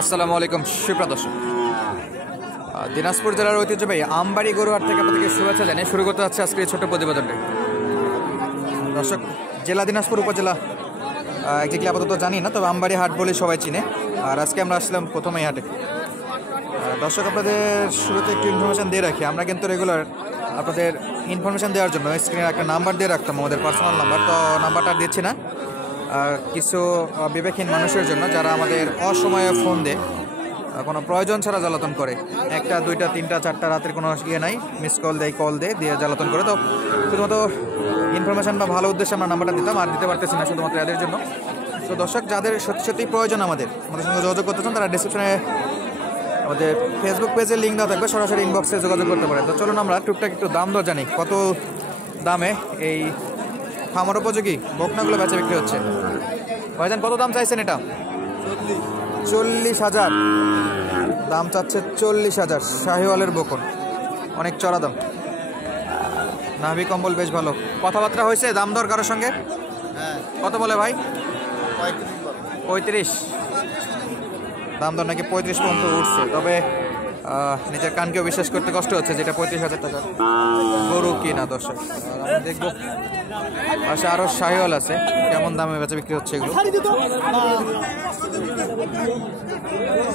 আসসালামু আলাইকুম সুপ্রিয় দর্শক, দিনাজপুর জেলার ঐতিহ্যবাহী আমবাড়ি গরুহাট থেকে আপনাদেরকে শুভেচ্ছা জানিয়ে শুরু করতে হচ্ছে আজকে এই ছোট্ট প্রতিবেদনটি। দর্শক, জেলা দিনাজপুর উপজেলা একদিকে আপাতত জানি না, তবে আমবাড়ি হাট বলে সবাই চিনে। আর আজকে আমরা আসলাম প্রথম এই হাটে। দর্শক, আপনাদের শুরুতে একটু ইনফরমেশান দিয়ে রাখি, আমরা কিন্তু রেগুলার আপনাদের ইনফরমেশান দেওয়ার জন্য স্ক্রিনে একটা নাম্বার দিয়ে রাখতাম, আমাদের পার্সোনাল নাম্বার। তো নাম্বারটা দিচ্ছি না, কিছু বিবেকহীন মানুষের জন্য যারা আমাদের অসময়ে ফোন দেয়, কোনো প্রয়োজন ছাড়া জ্বালাতন করে, 1টা 2টা 3টা 4টা রাতের কোনো ইয়ে নাই, মিস কল দিয়ে জ্বালাতন করে। তো শুধুমাত্র ইনফরমেশান বা ভালো উদ্দেশ্যে আমরা নাম্বারটা দিতাম, আর দিতে পারতেছি না শুধুমাত্র এদের জন্য। তো দর্শক, যাদের সত্যি প্রয়োজন আমাদের সঙ্গে যোগাযোগ করতে চান, তারা ডিসক্রিপশনে আমাদের ফেসবুক পেজের লিঙ্ক দেওয়া থাকবে, সরাসরি ইনবক্সে যোগাযোগ করতে পারে। তো চলুন আমরা টুকটাক একটু দাম দর জানি, কত দামে এই খামার উপযোগী বকনাগুলো বেচা বিক্রি হচ্ছে। ভাইজান, কত দাম চাইছেন এটা? 40,000 দাম চাচ্ছে। 40,000 শাহিওয়ালের বকন, অনেক চড়া দাম। নাভি কম্বল বেশ ভালো। কথাবার্তা হয়েছে দাম দর কারোর সঙ্গে? কত বলে ভাই? 35 দাম দর নাকি 35 পর্যন্ত উঠছে। তবে নিজের কানকেও বিশ্বাস করতে কষ্ট হচ্ছে যেটা 35,000 টাকা গরু কিনা। দর্শক, আমি দেখবো পাশে আরো শাহিওয়াল আছে, কেমন দামে বেচা বিক্রি হচ্ছে এগুলো।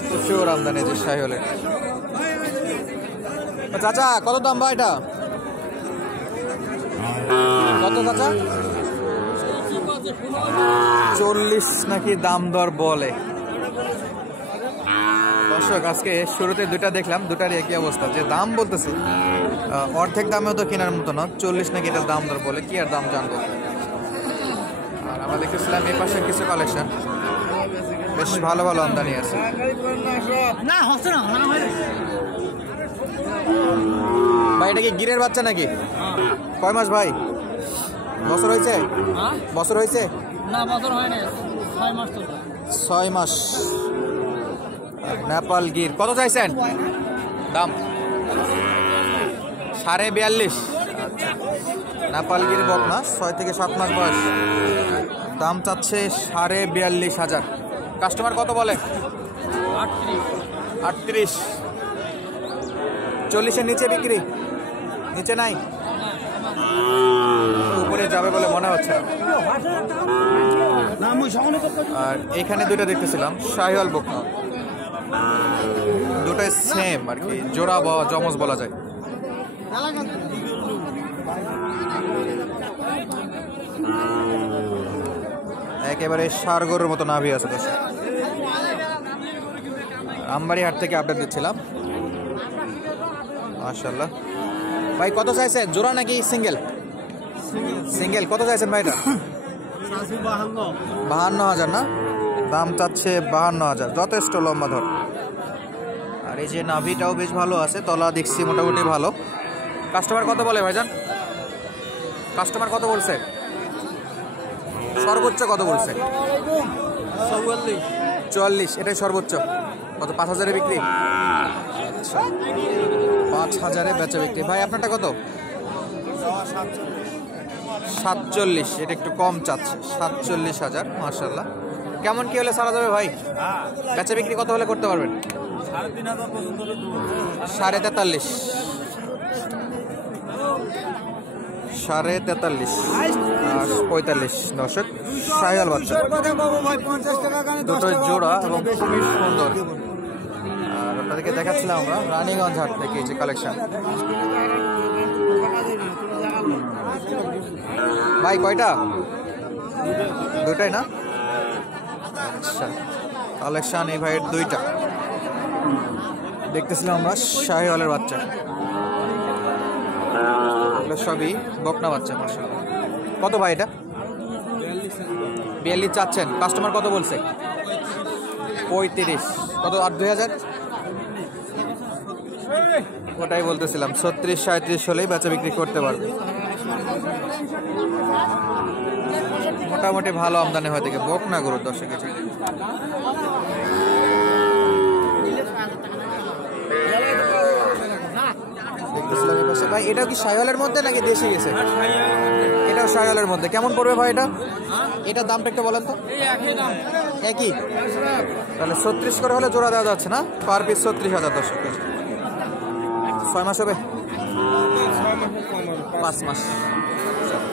প্রচুর আমদানি যে শাহিওয়ালের। চাচা, কত দাম ভাই এটা? কত চাচা? 40 নাকি দাম দর বলে। দর্শক, আজকে শুরুতে দুটা দেখলাম, দুটারই একই অবস্থা, যে দাম বলতেছে অর্ধেক দামেও তো কেনার মতো না। 40 নাকি এটার দাম দর বলে, কি আর দাম জানবো। আর আমরা দেখতেছিলাম এই পাশে কিছু কালেকশন, বেশ ভালো ভালো আমদানি আছে। ভাই, এটা কি গিরের বাচ্চা নাকি? কয় মাস ভাই? বছর হয়েছে? বছর হয়েছে না, বছর হয়নি, 6 মাস। 6 মাস নেপাল গির। কত চাইছেন দাম? 42.5। নেপাল গির বকনা, 6 থেকে 7 মাস বয়স। দাম চাচ্ছে 42,500। কাস্টমার কত বলে? 38। 40-এর নিচে বিক্রি? নিচে নাই, উপরে যাবে বলে মনে হচ্ছে না। আর এখানে দুটো দেখতেছিলাম শাহিওয়াল বকনা, দুটোই সেম আর কি, জোড়া বা জমজ বলা যায়। একেবারে ষাঁড় গরুর মতো নাভি আছে। আমবাড়ি হাট থেকে আপডেট দিচ্ছিলাম। মাশাআল্লাহ। ভাই, কত চাইছেন? জোড়া নাকি সিঙ্গেল? সিঙ্গেল। কত চাইছেন ভাই এটা? 52,000 না? দাম চাচ্ছে 52,000, যথেষ্ট লম্বা ধর। আর এই যে নাভিটাও বেশ ভালো আছে, তলা দেখছি মোটামুটি ভালো। কাস্টমার কত বলে ভাইজান? কাস্টমার কত বলছে? সর্বোচ্চ কত বলছে? 44। এটাই সর্বোচ্চ। কত? 5,000-এ বিক্রি? আচ্ছা, 5,000-এ বেচা বিক্রি। ভাই, আপনারটা কত? 47। এটা একটু কম চাচ্ছে, 47,000। মাশাআল্লাহ। কেমন কি হলে ছাড়া যাবে ভাই? বেচা বিক্রি কত হলে করতে পারবেন? 43.5। 43.5 আর 45। দর্শক, শাহিওয়াল বাচ্চা, দুটো জোড়া এবং খুবই সুন্দর। আর আপনাদেরকে দেখাচ্ছিলাম আমরা রানীগঞ্জ হাট থেকে এই যে কালেকশন। ভাই, কয়টা? দুটাই না? আচ্ছা, কালেকশন এই ভাইয়ের দুইটা দেখতেছিলাম আমরা, শাহিওয়ালের বাচ্চা। সবই বকনা বাচ্চা। মাশাআল্লাহ। কত ভাই এটা? 42 চাচ্ছেন। কাস্টমার কত বলছে? 35। কত? আর 2,000? ওটাই বলতেছিলাম, 36-37 হলেই বেচা বিক্রি করতে পারবে। মোটামুটি ভালো আমদানি হয় থেকে বকনা গরুর। দর্শক, দেখতেছিলাম এই পাশে। ভাই, এটাও কি শাহিওয়ালের মধ্যে নাকি দেশি গেছে? এটাও শাহিওয়ালের মধ্যে। কেমন পড়বে ভাই এটা? এটার দামটা একটু বলেন তো। একই, তাহলে 36 করে হলে জোড়া দেওয়া যাচ্ছে না, পার পিস 36,000 দর্শক। 6 মাস হবে, 5 মাস,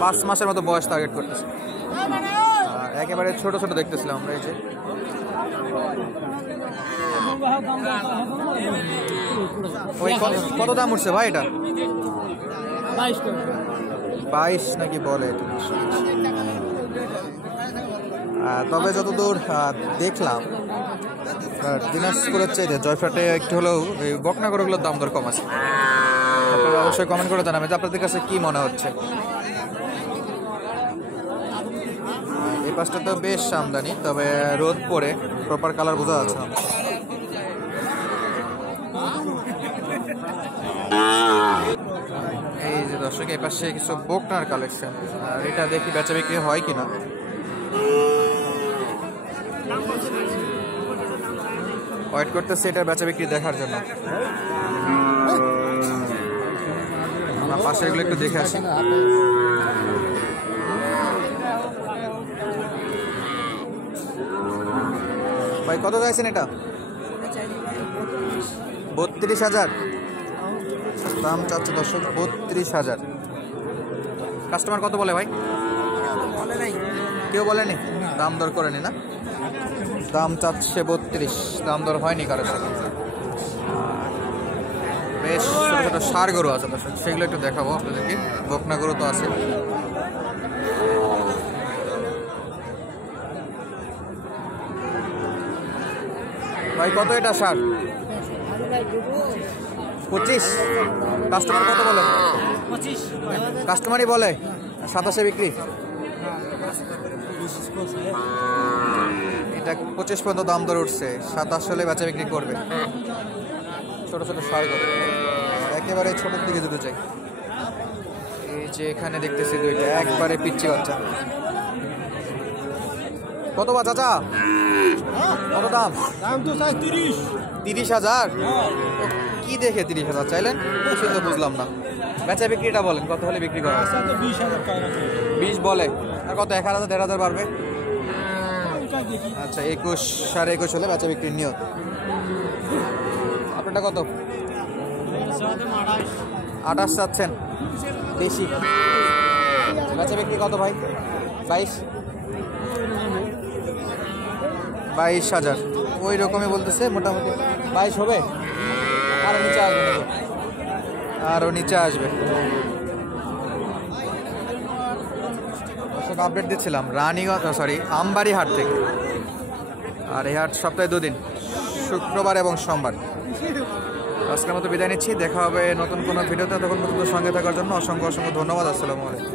5 মাসের মতো বয়স টার্গেট করতেছে। আর একেবারে ছোট ছোট দেখতেছিলাম আমরা, এই যে ওই কত দাম উঠছে ভাই এটা? 22 নাকি বলে এটা। তবে যতদূর দেখলাম দিনাজপুরের চাইতে জয়ফ্রাটে একটু হলেও এই বকনা গরুগুলোর দাম দর কম আছে। আপনারা অবশ্যই কমেন্ট করে জানাবেন যে আপনাদের কাছে কি মনে হচ্ছে। এই পাশটা তো বেশ আমদানি, তবে রোদ পরে প্রপার কালার বোঝা যাচ্ছে না। এই যে দর্শক, এই পাশে কিছু বকনার কালেকশন, আর এটা দেখি বেচা বিক্রি হয় কিনা। ওয়েট করতেছে এটার বেচা বিক্রি দেখার জন্য। আমরা পাশে এগুলো একটু দেখে আসি। ভাই কত চাইছেন এটা? 32,000 দাম চাচ্ছে দর্শক, 32,000। কাস্টমার কত বলে ভাই? কেউ বলেনি, দাম দর করেনি না? দাম চাচ্ছে 32, দাম দর হয়নি কারোর সাথে। বেশ ছোটো ছোটো ষাঁড় গরু আছে দর্শক, সেগুলো একটু দেখাবো আপনাদেরকে। বকনা গরু তো আছে। ভাই কত এটা ষাঁড়? 25। কাস্টমার কত বলে? 25। কাস্টমারই বলে 27 বিক্রি। এটা 25 পর্যন্ত দাম দর উঠছে, 27 হলে বেচা বিক্রি করবে। ছোট ছোট ষাঁড় গরু, একেবারে ছোটোর দিকে যেতে চাই। এই যে এখানে দেখতেছি দুইটা একবারে পিচ্চি বাচ্চা। কত বা চাচা? কত দাম? দাম তো চাই 30। 30,000? কি দেখে 30,000 চাইলেন? কিছুই তো বুঝলাম না। বেচা বিক্রিটা বলেন, কত হলে বিক্রি করা হয়? 20,000 টাকা। 20 বলে, আর কত 1,000 1,500 বাড়বে? আচ্ছা 21 21.5 হলে বেচা বিক্রির নিয়ত। আপনারটা কত? 28 চাচ্ছেন, বেশি। বেচা বিক্রি কত ভাই? 22,000 ওই রকমই বলতেছে মোটামুটি। 22 হবে? আরও নিচে আসবে নাকি? আরও নিচে আসবে। আপডেট দিচ্ছিলাম রানীগঞ্জ, সরি আমবাড়ি হাট থেকে। আর এই হাট সপ্তাহে 2 দিন, শুক্রবার এবং সোমবার। আজকের মতো বিদায় নিচ্ছি, দেখা হবে নতুন কোনো ভিডিওতে। তখন পর্যন্ত সঙ্গে থাকার জন্য অসংখ্য অসংখ্য ধন্যবাদ। আসসালামু আলাইকুম।